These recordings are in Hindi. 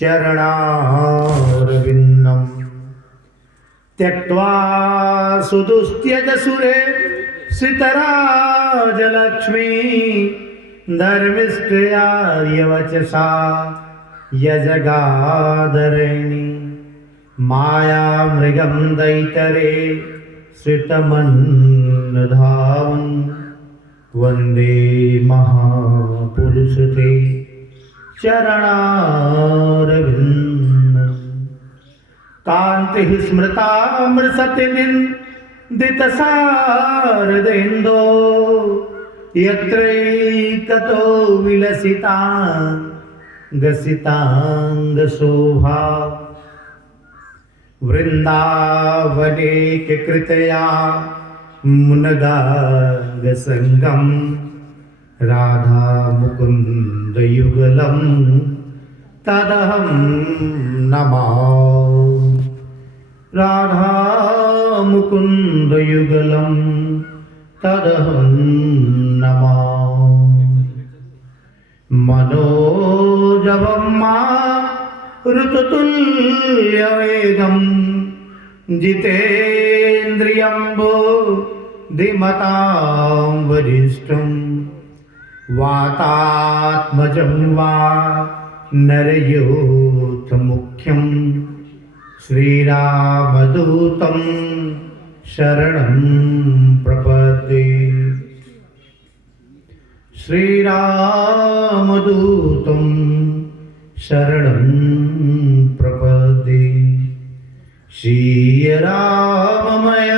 चरणारविन्दम् त्यक्त्वा सुदुस्त्यजसुरे श्रितराजलक्ष्मी धर्मिष्ठयार्यवचसा यजगादरणी मायामृगं दैतरे श्रितमन्नधावन् वन्दे महापुरुषते चरणारविन्दम् कान्तिः स्मृतामृतसतिनिन्दितशारदेन्दो यत्रैकतो विलसिताङ्गसिताङ्गशोभा वृन्दावनेककृतया मुनगाङ्गसङ्गं राधामुकुन्दयुगलं तदहं नमामि राधामुकुन्दयुगलं तदहं नमामि मनोजवं मारुततुल्यवेगं जितेन्द्रियं बुद्धिमतां वरिष्ठं वातात्मजं वा नरयूथमुख्यं श्रीरामदूतं शरणं प्रपद्ये श्रीरामदूतं शरणं प्रपद्ये श्री राममय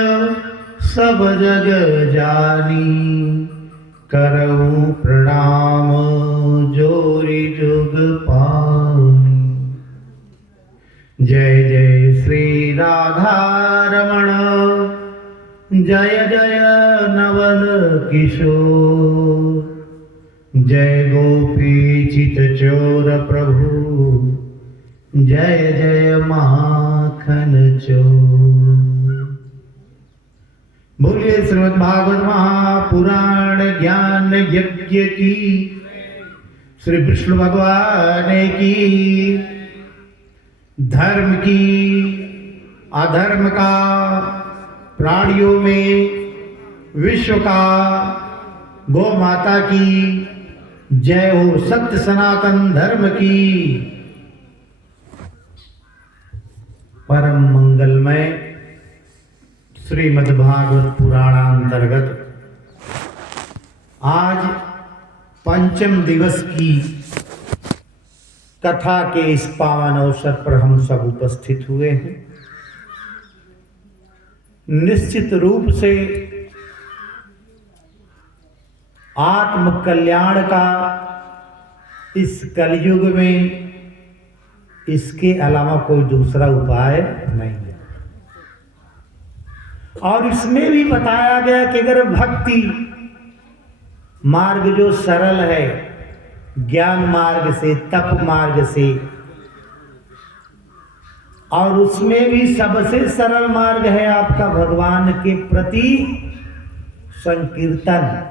सब जग जानी करऊं प्रणाम जोरी जुग पानी जय जय श्री राधा रमण जय जय नवल किशोर जय गोपी चित चोर प्रभु जय जय माखन चोर। बोलिए श्रीमद् भागवत महापुराण ज्ञान यज्ञ की श्री विष्णु भगवान की धर्म की अधर्म का प्राणियों में विश्व का गौ माता की जय हो। सत्य सनातन धर्म की परम मंगलमय श्रीमद् भागवत पुराणांतर्गत आज पंचम दिवस की कथा के इस पावन अवसर पर हम सब उपस्थित हुए हैं। निश्चित रूप से आत्म कल्याण का इस कलयुग में इसके अलावा कोई दूसरा उपाय नहीं है। और इसमें भी बताया गया कि अगर भक्ति मार्ग जो सरल है, ज्ञान मार्ग से, तप मार्ग से, और उसमें भी सबसे सरल मार्ग है आपका भगवान के प्रति संकीर्तन।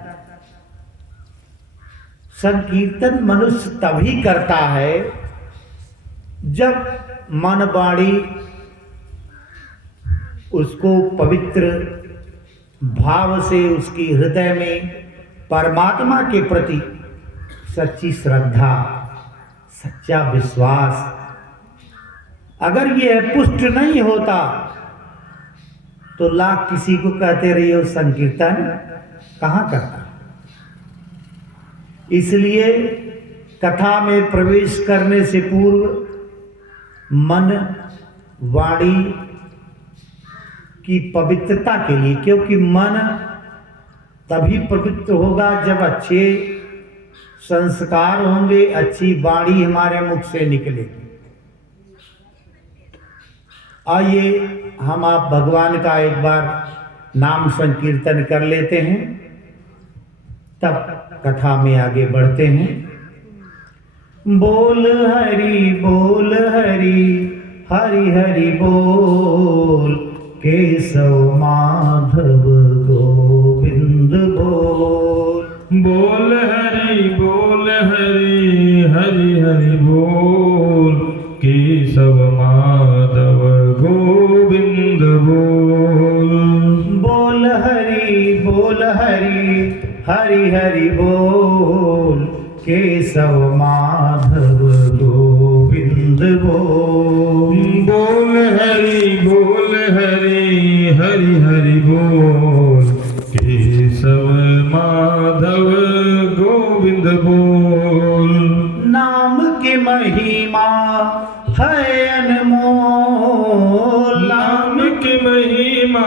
संकीर्तन मनुष्य तभी करता है जब मन वाणी उसको पवित्र भाव से उसकी हृदय में परमात्मा के प्रति सच्ची श्रद्धा, सच्चा विश्वास अगर ये पुष्ट नहीं होता तो लाख किसी को कहते रहिए संकीर्तन कहाँ करता। इसलिए कथा में प्रवेश करने से पूर्व मन वाणी की पवित्रता के लिए, क्योंकि मन तभी पवित्र होगा जब अच्छे संस्कार होंगे, अच्छी वाणी हमारे मुख से निकलेगी। आइए हम आप भगवान का एक बार नाम संकीर्तन कर लेते हैं, तब कथा में आगे बढ़ते हैं। बोल हरि हरि हरि बोल, केशव माधव गोविंद बोल। बोल हरि हरि हरि बोल, केशव माधव गोविंद बोल। बोल हरि हरि हरि बोल। केशव माधव गोविंद बोल। नाम की महिमा है अनमोल। नाम की महिमा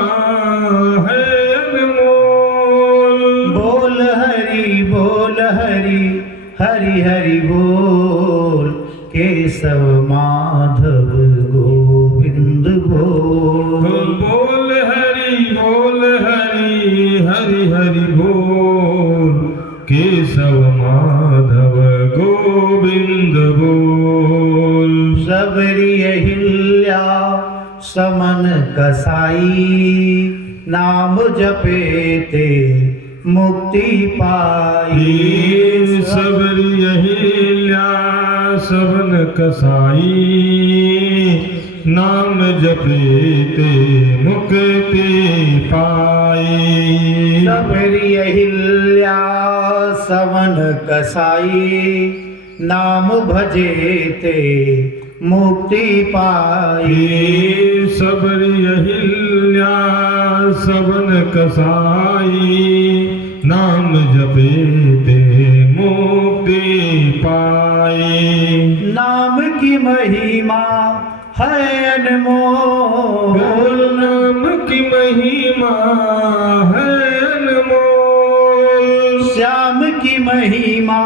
है अनमोल। बोल हरि हरि हरि बोल। केशव माधव गोविंद बोल। बोल हरि हरि हरि बोल। केशव माधव गोविंद बोल। सबरी अहिल्या समन कसाई। नाम जपेते मुक्ति पाई। सबरी अहिल्या सबन कसाई। नाम जपेते मुक्ति पाई। सबरी अहिल्या समन कसाई। नाम भजेते मुक्ति पाई। सबरी अहिल्या सबन कसाई। नाम जपेते मुक्ति पाई। नाम की महिमा है अनमोल। नाम की महिमा है अनमोल। श्याम की महिमा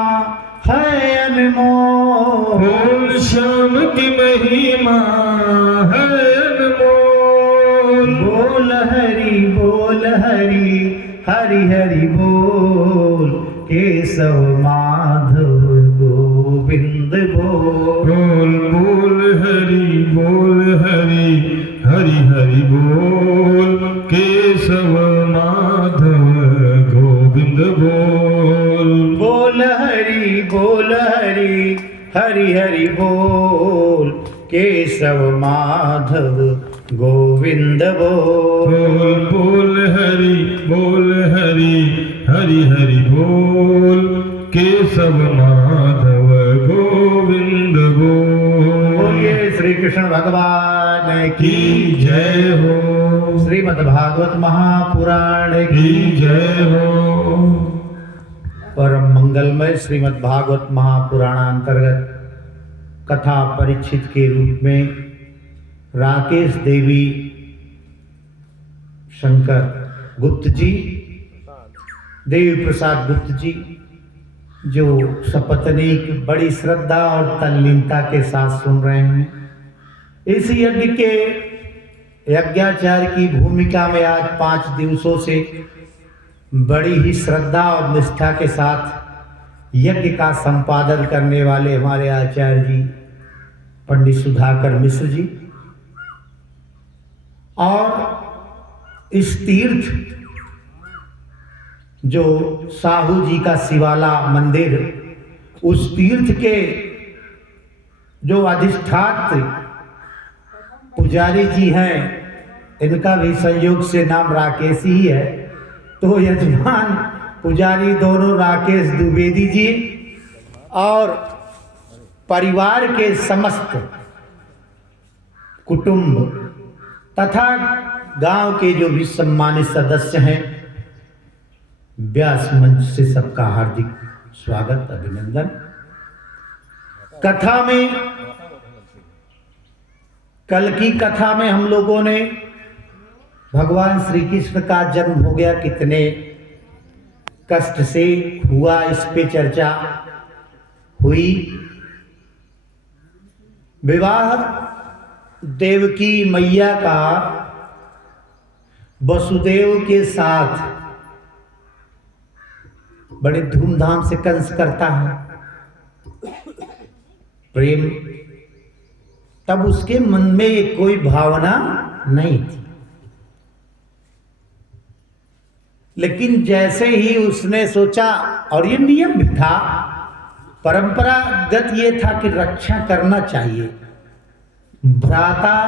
है अनमोल। श्याम की महिमा है अनमोल। बोल हरि हरि हरि बोल। केशव माधव गोविंद बोल। बोल हरि हरि हरि बोल। केशव माधव गोविंद बोल। बोल हरि हरि हरि बोल। केशव माधव गोविंद बोल। बोल हरि हरि हरि बोल। केशव माधव गोविंद बोल। बोलिए श्री कृष्ण भगवान की जय हो। श्रीमद् भागवत महापुराण की जय हो। परम मंगलमय श्रीमद् भागवत महापुराण अंतर्गत कथा परीक्षित के रूप में राकेश देवी शंकर गुप्त जी, देवी प्रसाद गुप्त जी, जो सपत्नीक बड़ी श्रद्धा और तल्लीनता के साथ सुन रहे हैं, इस यज्ञ के यज्ञाचार्य की भूमिका में आज 5 दिवसों से बड़ी ही श्रद्धा और निष्ठा के साथ यज्ञ का संपादन करने वाले हमारे आचार्य जी पंडित सुधाकर मिश्र जी, और इस तीर्थ जो साहू जी का शिवाला मंदिर, उस तीर्थ के जो अधिष्ठात्र पुजारी जी हैं, इनका भी संयोग से नाम राकेश ही है। तो यजमान पुजारी दोनों राकेश द्विवेदी जी और परिवार के समस्त कुटुंब तथा गांव के जो भी सम्मानित सदस्य हैं, व्यास मंच से सबका हार्दिक स्वागत अभिनंदन। कथा में, कल की कथा में हम लोगों ने भगवान श्री कृष्ण का जन्म हो गया, कितने कष्ट से हुआ, इस पे चर्चा हुई। विवाह देवकी मैया का वसुदेव के साथ बड़े धूमधाम से कंस करता है प्रेम, तब उसके मन में कोई भावना नहीं थी। लेकिन जैसे ही उसने सोचा, और ये नियम भी था, परंपरागत ये था कि रक्षा करना चाहिए, भ्राता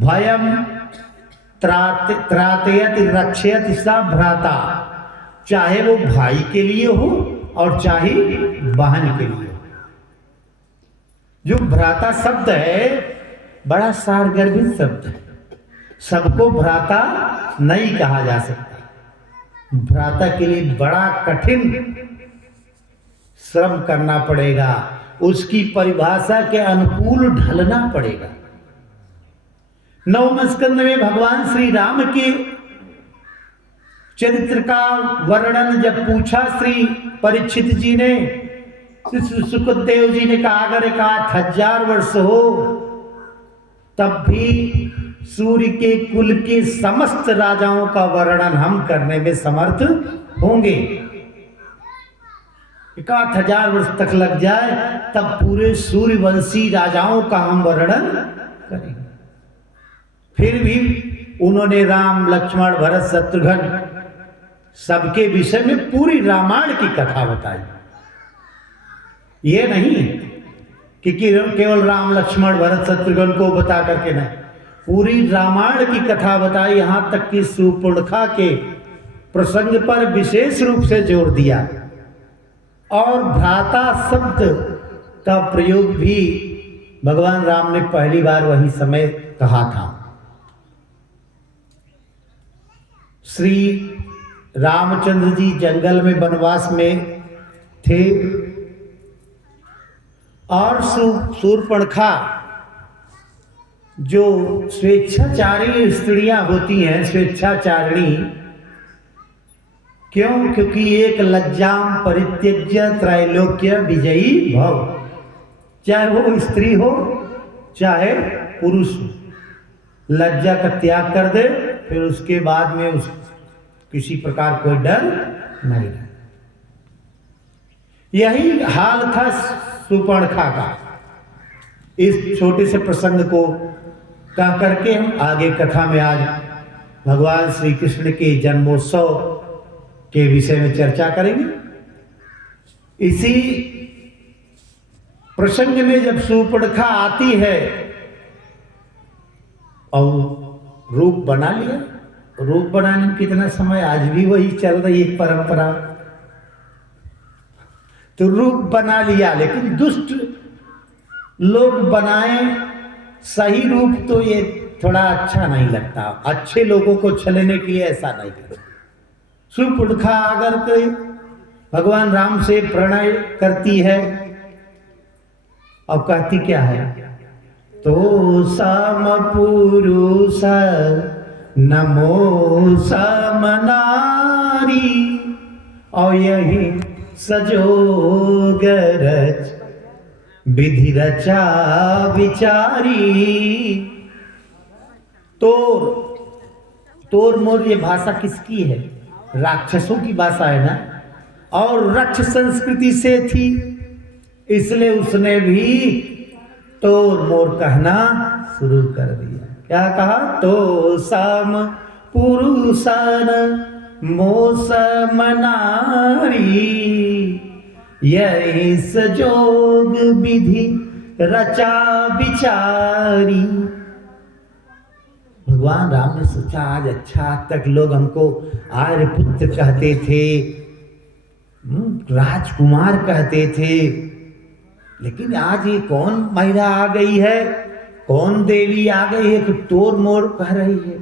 भयम त्रातयति रक्षयति सा भ्राता, चाहे वो भाई के लिए हो और चाहे बहन के लिए। जो भ्राता शब्द है बड़ा सारगर्भित शब्द है। सबको भ्राता नहीं कहा जा सकता। भ्राता के लिए बड़ा कठिन श्रम करना पड़ेगा, उसकी परिभाषा के अनुकूल ढलना पड़ेगा। नवम स्कंद में भगवान श्री राम के चरित्र का वर्णन जब पूछा श्री परीक्षित जी ने, सुखदेव जी ने कहा अगर 1000 वर्ष हो तब भी सूर्य के कुल के समस्त राजाओं का वर्णन हम करने में समर्थ होंगे। 1000 वर्ष तक लग जाए तब पूरे सूर्यवंशी राजाओं का हम वर्णन करेंगे। फिर भी उन्होंने राम लक्ष्मण भरत शत्रुघ्न सबके विषय में पूरी रामायण की कथा बताई। ये नहीं कि केवल राम लक्ष्मण भरत शत्रुघ्न को बता करके नहीं, पूरी रामायण की कथा बताई। यहां तक कि शूर्पणखा के प्रसंग पर विशेष रूप से जोर दिया और भ्राता शब्द का प्रयोग भी भगवान राम ने पहली बार वही समय कहा था। श्री रामचंद्र जी जंगल में वनवास में थे और शूर्पणखा जो स्वेच्छाचारी स्त्रियां होती हैं, स्वेच्छाचारिणी, क्यों? क्योंकि एक लज्जाम परित्यज्य त्रैलोक्य विजयी भव, चाहे वो स्त्री हो चाहे पुरुष हो, लज्जा का त्याग कर दे, फिर उसके बाद में उस किसी प्रकार कोई डर नहीं रहे। यही हाल था शूर्पणखा का। इस छोटे से प्रसंग को कह करके हम आगे कथा में आज भगवान श्री कृष्ण के जन्मोत्सव के विषय में चर्चा करेंगे। इसी प्रसंग में जब शूर्पणखा आती है और रूप बना लिया, रूप बनाने में कितना समय, आज भी वही चल रही है परंपरा। तो रूप बना लिया, लेकिन दुष्ट लोग बनाए सही रूप तो ये थोड़ा अच्छा नहीं लगता। अच्छे लोगों को छलने के लिए ऐसा नहीं करो। शूर्पणखा अगर कोई भगवान राम से प्रणय करती है और कहती क्या है, तो सम पुरुष नमो सम नारी, और यही सजोग रच विधि रचा विचारी। तोर मोर ये भाषा किसकी है? राक्षसों की भाषा है ना, और रक्ष संस्कृति से थी, इसलिए उसने भी तोर मोर कहना शुरू कर दिया। क्या कहा? तो सम पुरुषन मोसम नारी, यही सजोग विधि रचा विचारी। भगवान राम ने सोचा आज अच्छा, आज तक लोग हमको आर्यपुत्र कहते थे, राजकुमार कहते थे, लेकिन आज ये कौन महिला आ गई है, कौन देवी आ गई है कि तोर मोर कह रही है।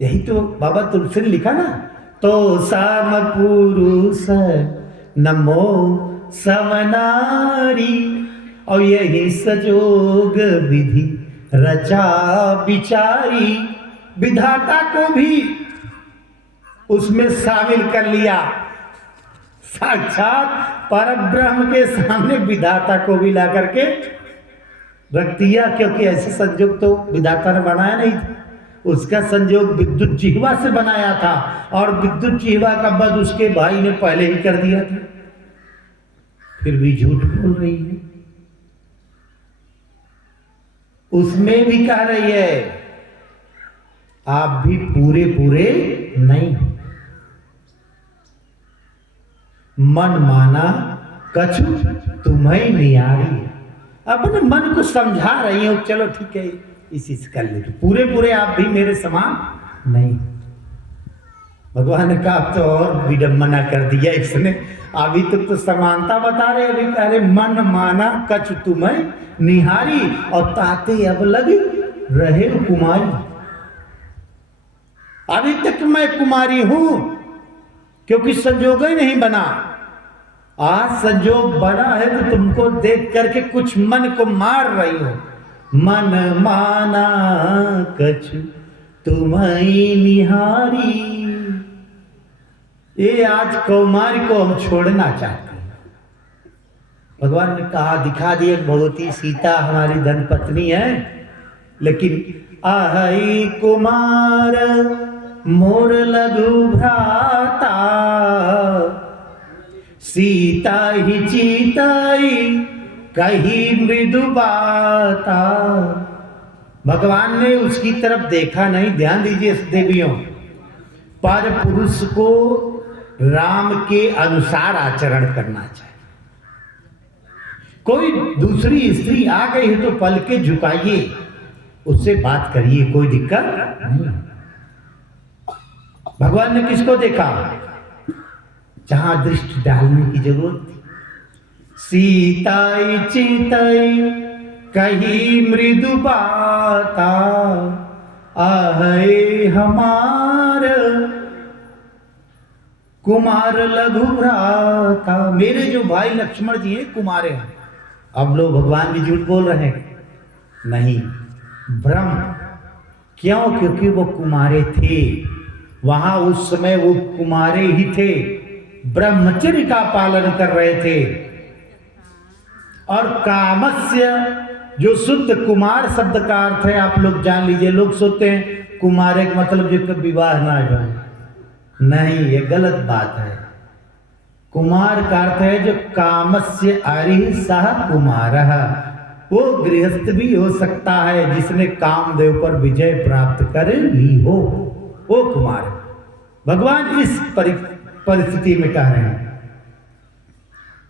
यही तो बाबा तुलसी ने लिखा ना, तो सम पुरुष नमो समनारी, और यही सजोग विधि रचा विचारी। विधाता को भी उसमें शामिल कर लिया। साक्षात परब्रह्म के सामने विधाता को भी ला करके रख दिया, क्योंकि ऐसे संयोग तो विधाता ने बनाया नहीं था। उसका संयोग विद्युत जिह्वा से बनाया था, और विद्युत जिह्वा का वध उसके भाई ने पहले ही कर दिया था। फिर भी झूठ बोल रही है। उसमें भी कह रही है आप भी पूरे पूरे नहीं। मन माना कछु तुम्हें नियारी। अपने मन को समझा रही हो, चलो ठीक है इसी से कर ले, पूरे पूरे आप भी मेरे समान नहीं। भगवान ने कहा अब तो और विडम्बना कर दिया इसने, अभी तक तो समानता बता रहे, अभी कह रहे मन माना कछ तुम्हें निहारी, और ताते अब लग रहे कुमारी। अभी तक मैं कुमारी हूं क्योंकि संजोग ही नहीं बना, आज संजोग बना है तो तुमको देख करके कुछ मन को मार रही हो। मन माना कछ तुम्हारी निहारी, ये आज कौमारी को हम छोड़ना चाहते हैं। भगवान ने कहा दिखा दिए भगवती सीता हमारी धर्मपत्नी है, लेकिन आहई कुमार मोर लघु भ्राता, सीता ही चीताई कही मृदु बाता। भगवान ने उसकी तरफ देखा नहीं, ध्यान दीजिए देवियों, पर पुरुष को राम के अनुसार आचरण करना चाहिए। कोई दूसरी स्त्री आ गई है तो पल के झुकाइए, उससे बात करिए, कोई दिक्कत नहीं। भगवान ने किसको देखा जहां दृष्टि डालने की जरूरत थी। सीताई चिताई कही मृदु बाता, आहे हमार कुमार लघु भ्राता। मेरे जो भाई लक्ष्मण जी हैं कुमारे हैं। अब लोग भगवान भी झूठ बोल रहे हैं, नहीं, भ्रम। क्यों? क्योंकि वो कुमारे थे, वहां उस समय वो कुमारे ही थे, ब्रह्मचर्य का पालन कर रहे थे। और कामस्य जो शुद्ध कुमार शब्द का अर्थ है आप लोग जान लीजिए। लोग सोचते हैं कुमारे का मतलब जो कभी विवाह ना हो, नहीं, ये गलत बात है। कुमार का अर्थ है जो कामस्य आरि सह कुमार, वो गृहस्थ भी हो सकता है जिसने कामदेव पर विजय प्राप्त कर ली हो, वो कुमार। भगवान इस परिस्थिति में कह रहे हैं।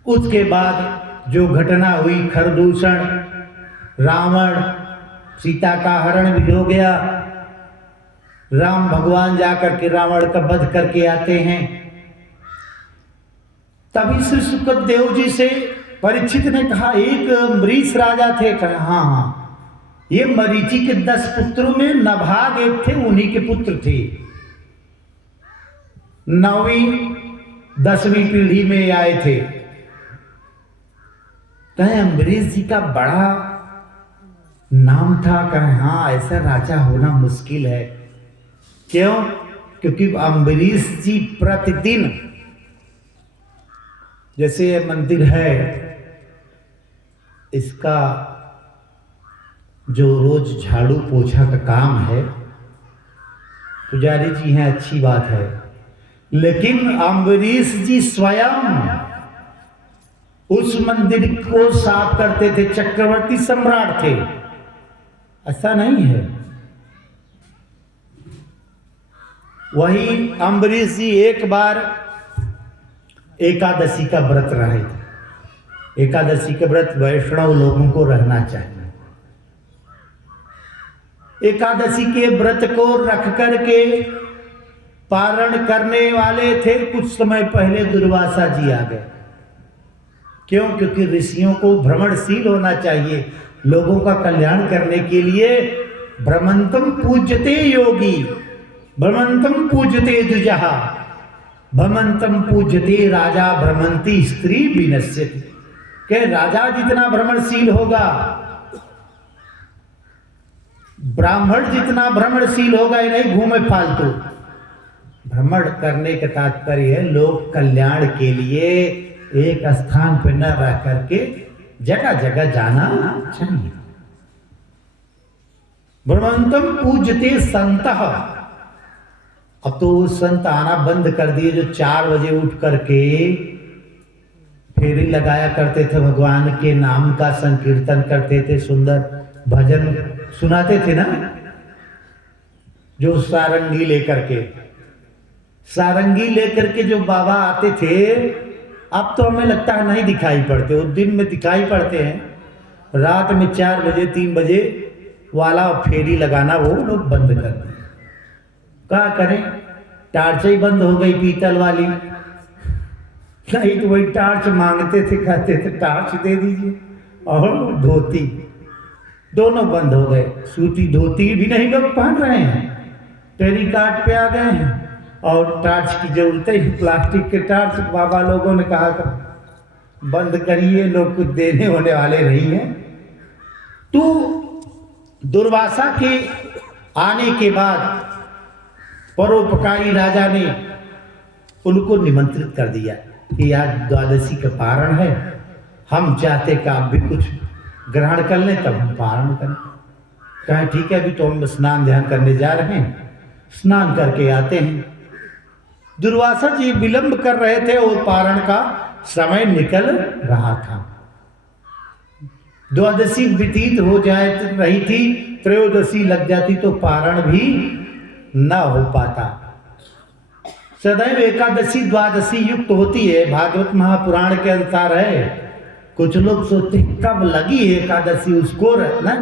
उसके बाद जो घटना हुई, खरदूषण, रावण, सीता का हरण भी हो गया। राम भगवान जाकर के रावण का वध करके आते हैं। तभी श्री सुखदेव जी से परीक्षित ने कहा एक अम्बरीश राजा थे। कहा हाँ हाँ, ये मरीचि के 10 पुत्रों में नभाग एक थे, उन्हीं के पुत्र थे। 9वीं 10वीं पीढ़ी में आए थे। कहे अम्बरीश जी का बड़ा नाम था। कहे हाँ, ऐसा राजा होना मुश्किल है। क्यों? क्योंकि अम्बरीश जी प्रतिदिन, जैसे ये मंदिर है, इसका जो रोज झाड़ू पोछा का काम है, पुजारी जी हैं, अच्छी बात है, लेकिन अम्बरीश जी स्वयं उस मंदिर को साफ करते थे। चक्रवर्ती सम्राट थे, ऐसा नहीं है। वही अम्बरीश जी एक बार एकादशी का व्रत रहे थे। एकादशी के व्रत वैष्णव लोगों को रहना चाहिए। एकादशी के व्रत को रख करके पारण करने वाले थे। कुछ समय पहले दुर्वासा जी आ गए। क्यों? क्योंकि ऋषियों को भ्रमणशील होना चाहिए, लोगों का कल्याण करने के लिए। भ्रमंतम पूज्यते योगी, भ्रमंतम पूज्यते द्विजः, भ्रमंतम पूज्यते राजा, भ्रमंती स्त्री विनश्यति। के राजा जितना भ्रमणशील होगा, ब्राह्मण जितना भ्रमणशील होगा, ये नहीं घूमे फालतू। भ्रमण करने का तात्पर्य है लोक कल्याण के लिए एक स्थान पर न रह करके जगह जगह जाना चाहिए। भ्रमंतम पूज्यते संतः। अब तो संत आना बंद कर दिए, जो 4 बजे उठ करके फेरी लगाया करते थे, भगवान के नाम का संकीर्तन करते थे, सुंदर भजन सुनाते थे ना, जो सारंगी लेकर के, सारंगी लेकर के जो बाबा आते थे, अब तो हमें लगता है नहीं दिखाई पड़ते। वो दिन में दिखाई पड़ते हैं, रात में 4 बजे 3 बजे वाला फेरी लगाना वो लोग बंद कर दिए। क्या करें? टार्च ही बंद हो गई पीतल वाली, नहीं तो वही टार्च मांगते थे, कहते थे टार्च दे दीजिए, और धोती दोनों बंद हो गए। सूती धोती भी नहीं लोग पहन रहे हैं, टेरिकाट पे आ गए हैं, और टार्च की जरूरत है प्लास्टिक के टार्च। बाबा लोगों ने कहा बंद करिए, लोग कुछ देने होने वाले नहीं हैं। तो दुर्वासा के आने के बाद परोपकारी राजा ने उनको निमंत्रित कर दिया कि आज द्वादशी का पारण है, हम चाहते कि आप भी कुछ ग्रहण कर लें, तब हम पारण करें। कहें ठीक है, अभी तो हम स्नान ध्यान करने जा रहे हैं, स्नान करके आते हैं। दुर्वासा जी विलंब कर रहे थे और पारण का समय निकल रहा था। द्वादशी व्यतीत हो जाए रही थी, त्रयोदशी लग जाती तो पारण भी न हो पाता। सदैव एकादशी द्वादशी युक्त होती है, भागवत महापुराण के अनुसार है। कुछ लोग सोचते कब लगी एकादशी उसको ना,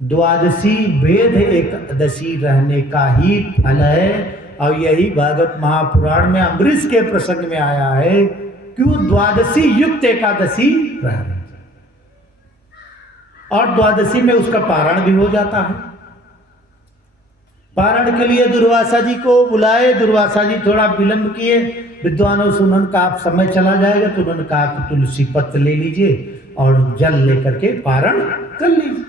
द्वादशी वेद एकादशी रहने का ही फल है। और यही भागवत महापुराण में अम्बरीश के प्रसंग में आया है कि वो द्वादशी युक्त एकादशी रह रही, और द्वादशी में उसका पारण भी हो जाता है। पारण के लिए दुर्वासा जी को बुलाए, दुर्वासा जी थोड़ा विलंब किए। विद्वानों से उन्होंने कहा आप समय चला जाएगा, तो उन्होंने कहा कि तुलसी पत्र ले लीजिए और जल लेकर के पारण कर लीजिए।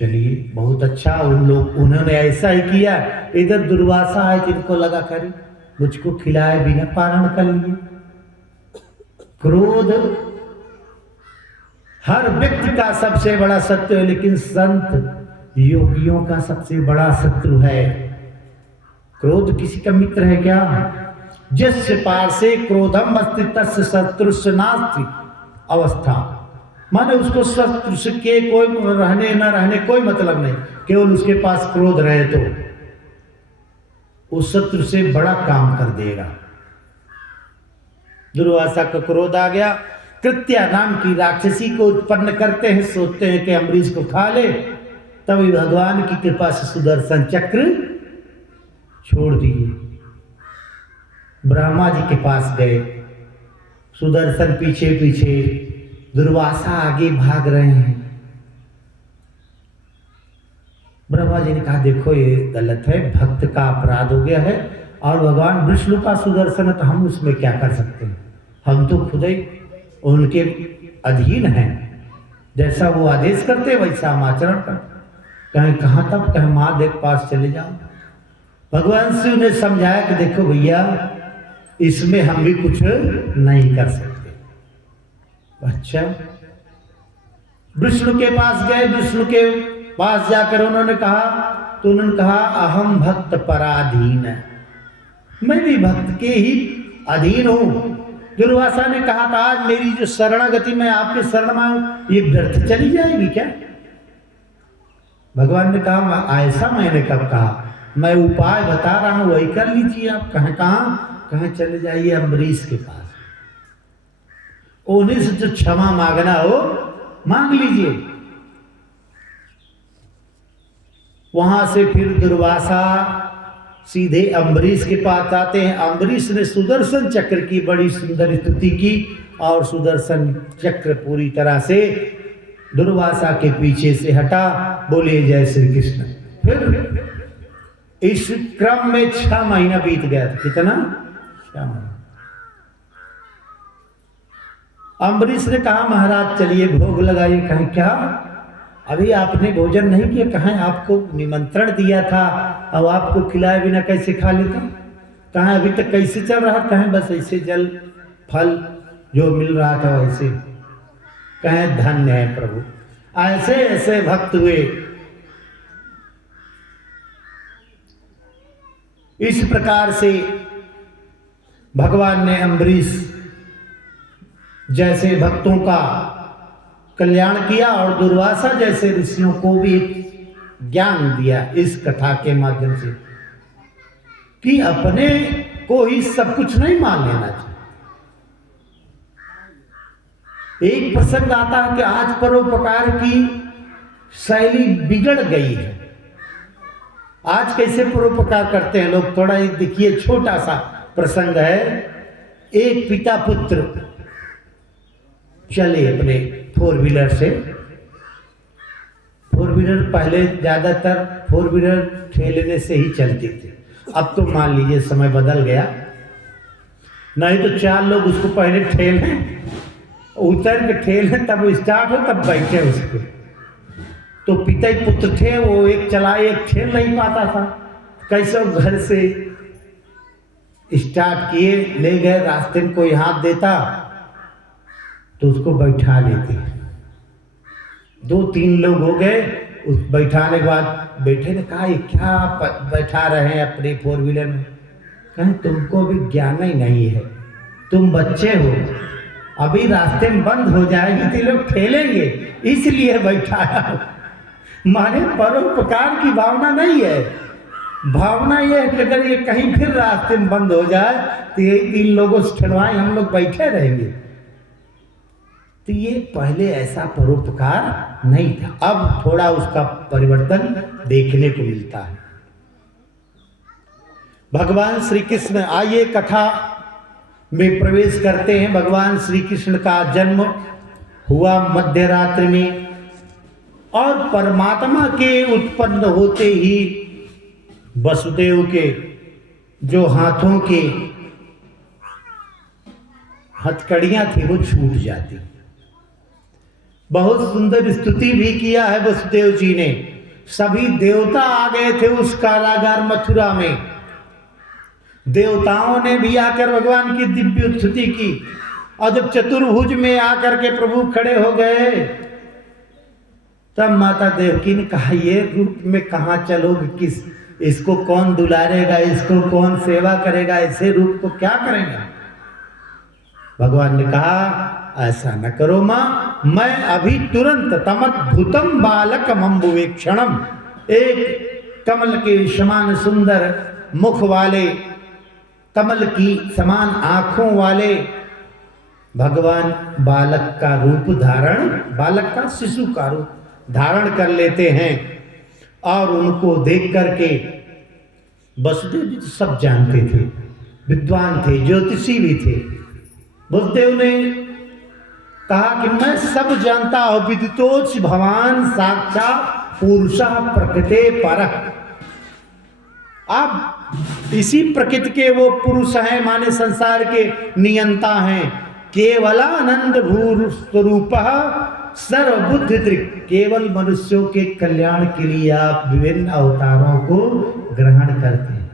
चलिए बहुत अच्छा, उन्होंने ऐसा ही किया। इधर दुर्वासा आए, जिनको लगा करे मुझको खिलाए बिना पारण कर लिए। क्रोध हर व्यक्ति का सबसे बड़ा शत्रु है, लेकिन संत योगियों का सबसे बड़ा शत्रु है। क्रोध किसी का मित्र है क्या? जिस पार्श्वे क्रोधम अस्ति तस्य शत्रुस्य नास्ति अवस्था, माने उसको शत्रु के कोई रहने न रहने कोई मतलब नहीं, केवल उसके पास क्रोध रहे तो उस शत्रु से बड़ा काम कर देगा। दुर्वासा का क्रोध आ गया। कृत्या नाम की राक्षसी को उत्पन्न करते हैं, सोचते हैं कि अम्बरीश को खा ले। तभी भगवान की कृपा से सुदर्शन चक्र छोड़ दिए, ब्रह्मा जी के पास गए। सुदर्शन पीछे पीछे, दुर्वासा आगे भाग रहे हैं। ब्रह्मा जी ने कहा देखो ये गलत है, भक्त का अपराध हो गया है, और भगवान विष्णु का सुदर्शन है तो हम उसमें क्या कर सकते हैं, हम तो खुद ही उनके अधीन हैं, जैसा वो आदेश करते वैसा हम आचरण करते। कहें कहाँ तब, कहें महादेव के पास चले जाओ। भगवान से उन्हें समझाया कि देखो भैया इसमें हम भी कुछ नहीं कर सकते। अच्छा, विष्णु के पास गए। विष्णु के पास जाकर उन्होंने कहा, तो उन्होंने कहा अहम भक्त पराधीन, मैं भी भक्त के ही अधीन हूं। दुर्वासा ने कहा था आज मेरी जो शरणागति में आपके शरण में आऊं ये व्यर्थ चली जाएगी क्या? भगवान ने कहा ऐसा मैंने कब कहा, मैं उपाय बता रहा हूं वही कर लीजिए आप। कहें चले जाइए अम्बरीश के पास, उन्हीं से जो क्षमा मांगना हो मांग लीजिए। वहां से फिर दुर्वासा सीधे अम्बरीश के पास आते हैं। अम्बरीश ने सुदर्शन चक्र की बड़ी सुंदर स्तुति की, और सुदर्शन चक्र पूरी तरह से दुर्वासा के पीछे से हटा। बोले जय श्री कृष्ण। फिर इस क्रम में 6 महीना बीत गया था। कितना? 6 महीना। अम्बरीश ने कहा महाराज चलिए भोग लगाइए। कहें क्या अभी आपने भोजन नहीं किया? कहें आपको निमंत्रण दिया था, अब आपको खिलाए बिना कैसे खा लेता? कहें अभी तक कैसे चल रहा? कहें बस ऐसे जल फल जो मिल रहा था वैसे। कहें धन्य है प्रभु, ऐसे ऐसे भक्त हुए। इस प्रकार से भगवान ने अम्बरीश जैसे भक्तों का कल्याण किया, और दुर्वासा जैसे ऋषियों को भी ज्ञान दिया इस कथा के माध्यम से कि अपने को ही सब कुछ नहीं मान लेना चाहिए। एक प्रसंग आता है कि आज परोपकार की शैली बिगड़ गई है। आज कैसे परोपकार करते हैं लोग, थोड़ा एक देखिए, छोटा सा प्रसंग है। एक पिता पुत्र चले अपने 4 व्हीलर से। 4 व्हीलर पहले ज़्यादातर 4 व्हीलर ठेलने से ही चलती थी, अब तो मान लीजिए समय बदल गया। नहीं तो 4 लोग उसको पहले ठेलें, उतर के ठेलें, तब वो स्टार्ट हो तब बैठे उसको। तो पिता ही पुत्र थे, वो एक चलाए, एक ठेल नहीं पाता था। कैसे घर से स्टार्ट किए, ले गए, रास्ते में कोई हाथ देता तो उसको बैठा लेते। 2-3 लोग हो गए, उस बैठाने के बाद बैठे ने कहा, ये क्या बैठा रहे हैं अपने 4 व्हीलर में? कहें तुमको भी ज्ञान ही नहीं है, तुम बच्चे हो, अभी रास्ते में बंद हो जाएगी तो लोग ठेलेंगे, इसलिए बैठाया। माने परोपकार की भावना नहीं है। भावना यह है कि अगर ये कहीं फिर रास्ते में बंद हो जाए तो यही 3 लोगों से ठेलवाएं, हम लोग बैठे रहेंगे। तो ये पहले ऐसा परोपकार नहीं था, अब थोड़ा उसका परिवर्तन देखने को मिलता है। भगवान श्री कृष्ण, आइए कथा में प्रवेश करते हैं। भगवान श्री कृष्ण का जन्म हुआ मध्य रात्रि में, और परमात्मा के उत्पन्न होते ही वसुदेव के जो हाथों के हथकड़ियां थी वो छूट जाती। बहुत सुंदर स्तुति भी किया है वसुदेव जी ने। सभी देवता आ गए थे उस कारागार मथुरा में, देवताओं ने भी आकर भगवान की दिव्य स्तुति की। और जब चतुर्भुज में आकर के प्रभु खड़े हो गए, तब माता देवकी ने कहा, ये रूप में कहाँ चलोगे, किस, इसको कौन दुलारेगा, इसको कौन सेवा करेगा, ऐसे रूप को क्या करेंगे? भगवान ने कहा, ऐसा न करो माँ, मैं अभी तुरंत तमद्भुतम बालकम अम्बुवेक्षणम, एक कमल के समान सुंदर मुख वाले, कमल की समान आंखों वाले भगवान बालक का रूप धारण, बालक का, शिशु का रूप धारण कर लेते हैं। और उनको देख करके वसुदेव जी सब जानते थे, विद्वान थे, ज्योतिषी भी थे। वसुदेव ने कहा कि मैं सब जानता हूं, विदितोच भगवान साक्षात पुरुषः प्रकृते परः। अब इसी प्रकृति के वो पुरुष हैं, माने संसार के नियंता हैं। केवलानंद भूर स्वरूपः सर्वबुद्धि दृक्, केवल मनुष्यों के कल्याण के लिए आप विभिन्न अवतारों को ग्रहण करते हैं।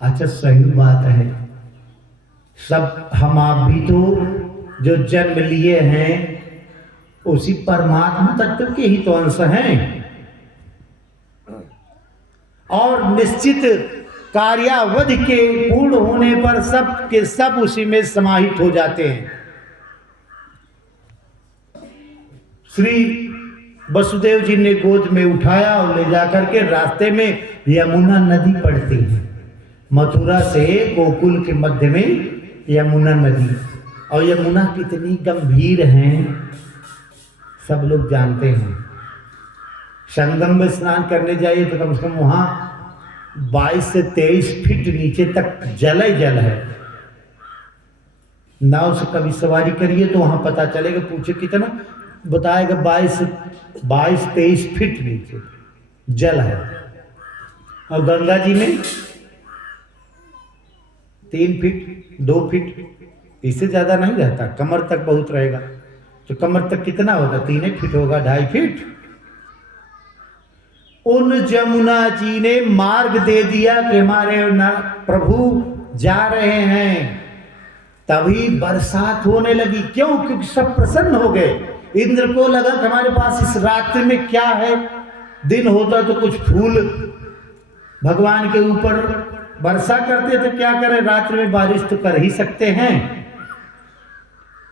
अच्छा, सही बात है। सब हम आप भी तो जो जन्म लिए हैं उसी परमात्मा तत्व के ही तो अंश हैं, और निश्चित कार्यावधि के पूर्ण होने पर सब के सब उसी में समाहित हो जाते हैं। श्री वसुदेव जी ने गोद में उठाया और ले जाकर के रास्ते में यमुना नदी पड़ती है। मथुरा से गोकुल के मध्य में यमुना नदी, और यमुना कितनी गंभीर है सब लोग जानते हैं। संगम में स्नान करने जाइए तो कम से कम वहाँ 22 से 23 फीट नीचे तक जल ही जल है। नाव से कभी सवारी करिए तो वहाँ पता चलेगा, पूछे कितना, बताएगा 22-23 फीट नीचे जल है। और गंगा जी में 3 फीट 2 फीट, इससे ज़्यादा नहीं रहता, कमर तक बहुत रहेगा। तो कमर तक कितना होगा, 3 फीट होगा, 2.5 फीट। उन जमुना जी ने मार्ग दे दिया कि हमारे प्रभु जा रहे हैं। तभी बरसात होने लगी। क्यों? क्योंकि सब प्रसन्न हो गए। इंद्र को लगा कि हमारे पास इस रात्रि में क्या है, दिन होता तो कुछ फूल भगवान के ऊपर वर्षा करते तो क्या करें, रात्रि में बारिश तो कर ही सकते हैं।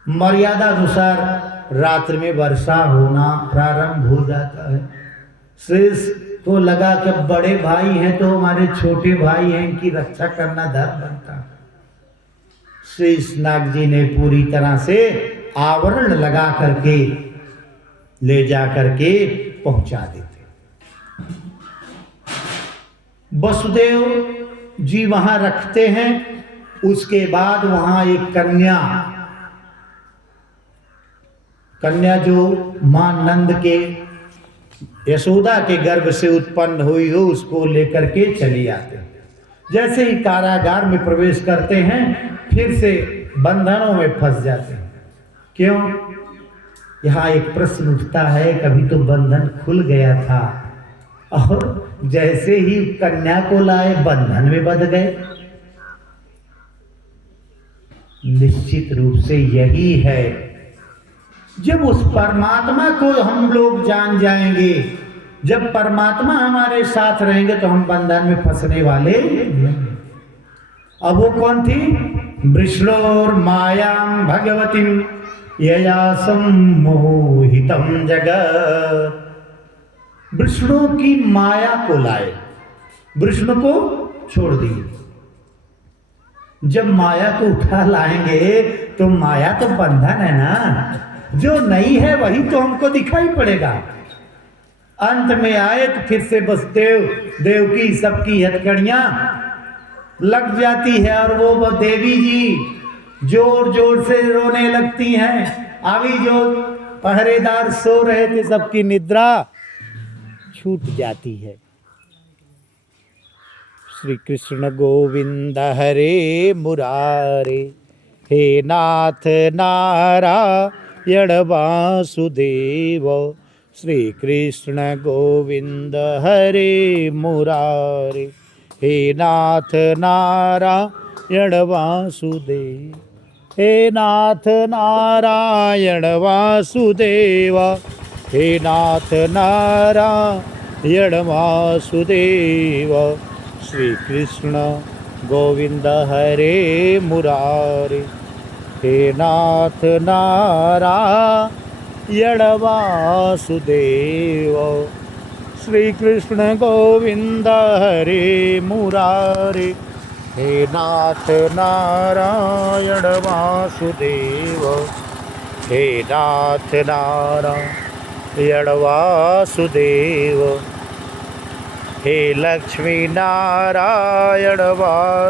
मर्यादा अनुसार रात्रि में वर्षा होना प्रारंभ हो जाता है। शेष को लगा कि बड़े भाई हैं तो हमारे छोटे भाई हैं, इनकी रक्षा करना धर्म बनता है। शेष नाग जी ने पूरी तरह से आवरण लगा करके ले जा करके पहुंचा देते। वसुदेव जी वहां रखते हैं। उसके बाद वहां एक कन्या जो मां नंद के यशोदा के गर्भ से उत्पन्न हुई हो, उसको लेकर के चली आते हैं। जैसे ही कारागार में प्रवेश करते हैं, फिर से बंधनों में फंस जाते हैं। क्यों? यहाँ एक प्रश्न उठता है, कभी तो बंधन खुल गया था और जैसे ही कन्या को लाए बंधन में बंध गए। निश्चित रूप से यही है, जब उस परमात्मा को हम लोग जान जाएंगे, जब परमात्मा हमारे साथ रहेंगे तो हम बंधन में फंसने वाले नहीं। अब वो कौन थी? वृषलोर मायां भगवतीम यया सम्मोहितम जगत। वृषणों की माया को लाए, वृषण को छोड़ दिए। जब माया को उठा लाएंगे तो माया तो बंधन है ना, जो नहीं है वही तो हमको दिखाई पड़ेगा। अंत में आए तो फिर से बस देव की सबकी हथकड़ियां लग जाती है और वो देवी जी जोर जोर से रोने लगती हैं। अभी जो पहरेदार सो रहे थे, सबकी निद्रा छूट जाती है। श्री कृष्ण गोविंद हरे मुरारे, हे नाथ नारायण वासुदेव। श्री कृष्ण गोविंद हरे मुरारे, हे नाथ नारायण वासुदेव। हे नाथ नारायण वासुदेव, हे नाथ नारायण वासुदेव। श्री कृष्ण गोविंद हरे मुरारे, हे नाथ नारायण वासुदेव। श्री कृष्ण गोविंद हरे मुरारे, हे नाथ नारायण वासुदेव। हे नाथ नारायण वासुदेव। हे लक्ष्मी नारायण वासुदेव।